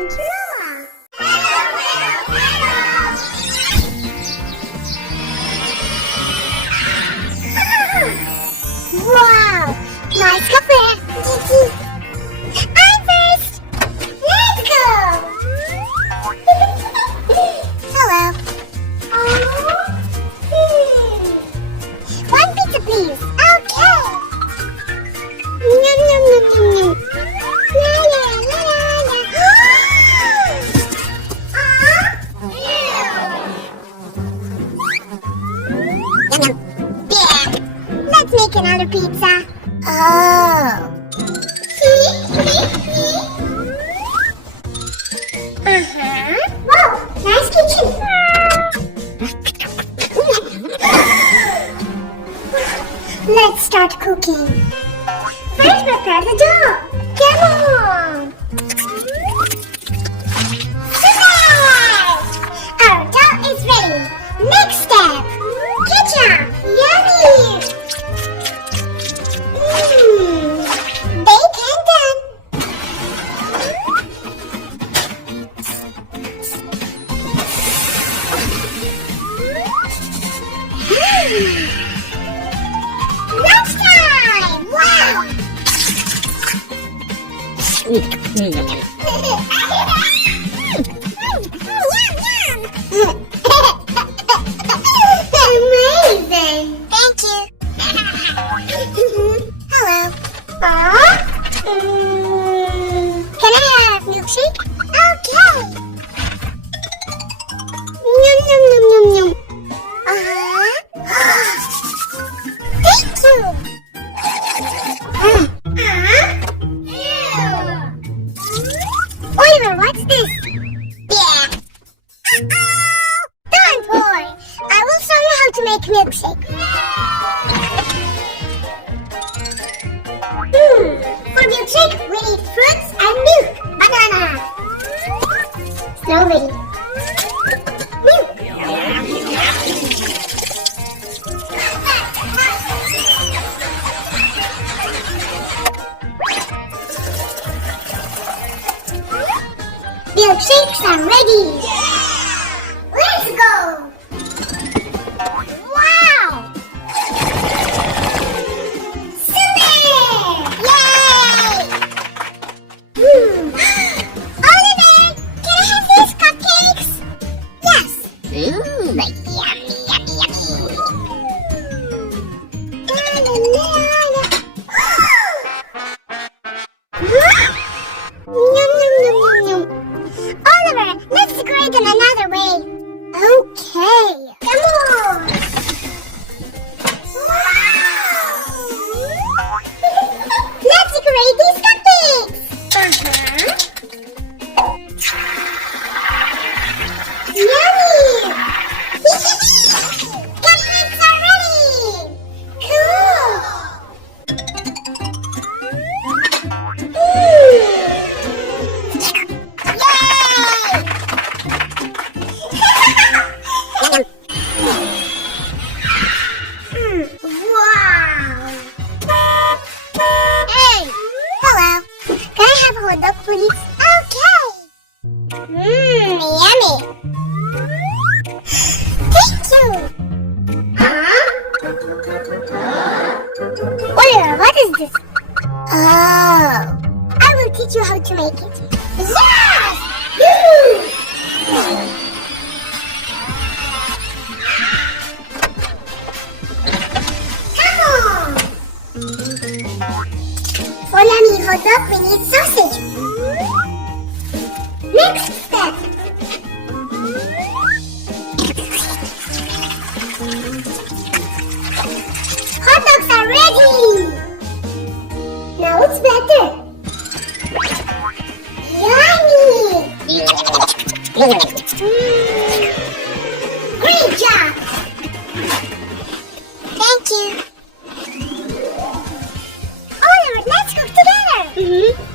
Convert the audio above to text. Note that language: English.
and Roma. Wow, nice cafe. I'm first. Let's go. Hello. One pizza, please. Okay. Yum, yum, yum, yum, yum. La, la, la, la, la. Yum, yum. Yeah. Let's make another pizza. Oh. Wow, nice kitchen. Let's start cooking. First, prepare the dough. Come on. Surprise! Our dough is ready. Next step. Ketchup. Yummy. Bake and done. Lunchtime! Wow! Amazing! Thank you. Hello. Can I have milkshake? Okay. Yum yum yum yum yum. Thank you. Oliver, what's this? Yeah. Don't worry. I will show you how to make milkshake. For milkshake, we need fruits and milk. Banana. Strawberry. Milk. Milkshakes are ready. Let's go. Wow. Oliver, can I have these cupcakes? Yes. Yummy, yummy, yummy. Yum, yum, yum, yum, yum. Oliver, let's decorate in another way. Okay. Come on. Let's decorate these cupcakes. Yummy! Cupcakes are ready! Cool! Yay! Wow! Hey! Hello. Can I have a hot dog, please? Okay. Yummy. Thank you. Oliver, what is this? Oh, I will teach you how to make it. Yes! Come on. For yummy hot dog, we need sausage. Next step. Hot dogs are ready. Now it's better. Yummy. Great job. Thank you. Oliver, let's cook together.